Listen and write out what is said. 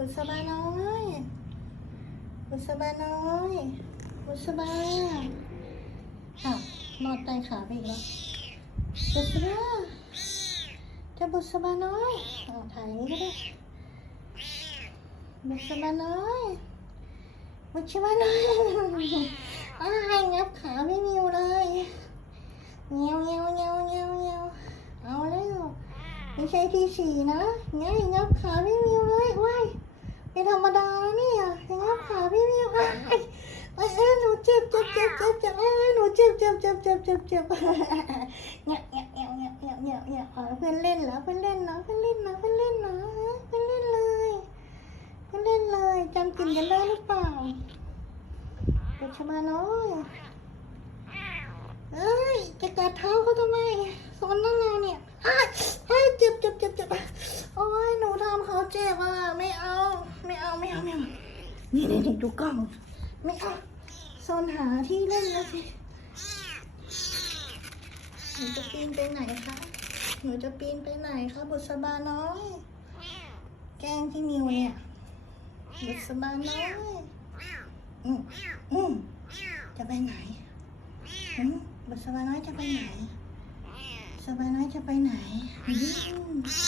บุษบาน้อยบุษบาน้อยบุษบาอ้าวนอนใต้ขาไปอีกแล้วบุษบาจะบุษบาน้อยอ้าถ่ายอย่างนี้ก็ได้บุษบาน้อยบุษบาน้อยอ้ายงับขาไม่มิวเลยเงี้ยวเงี้ยวเงี้ยวเงี้ยวเงี้ยวเอาแล้วไม่ใช่ที่สี่นะง่ายงับขาพี่มิวเลยว้าย ไม่ธรรมดาเนี่ยงับขาพี่มิวอ้าเอ้ยเอ้ยหนูเจ็บเจ็บเจ็บเจ็บเจ็บเอ้ยหนูเจ็บเจ็บเจ็บเจ็บเจ็บเจ็บเงี้ยเงี้ยเงี้ยเงี้ยเงี้ยเงี้ยเงี้ยเอาเพื่อนเล่นเหรอเพื่อนเล่นเนาะเพื่อนเล่นเนาะเพื่อนเล่นเนาะเพื่อนเล่นเลยเพื่อนเล่นเลยจำกลิ่นกันได้หรือเปล่าเด็กชมาน้อยเอ้ยจะกัดเท้าเขาทำไมสอนนั่นเราเนี่ย อ้ายเฮ้ยเจ็บเจ็บเจ็บเจ็บโอ้ยหนูทำเขาเจ็บอะไม่เอา ไม่ เอาไม่เอานี่นี่นี่ดูกล้อง ไม่เอาโซนหาที่เล่นแล้วสิหนูจะปีนไปไหนคะหนูจะปีนไปไหนคะบุษบาน้อยแกล้งพี่มิวเนี่ยบุษบาน้อยอืมอืมจะไปไหนอืมบุษบาน้อยจะไปไหนสบาน้อยจะไปไหนอืม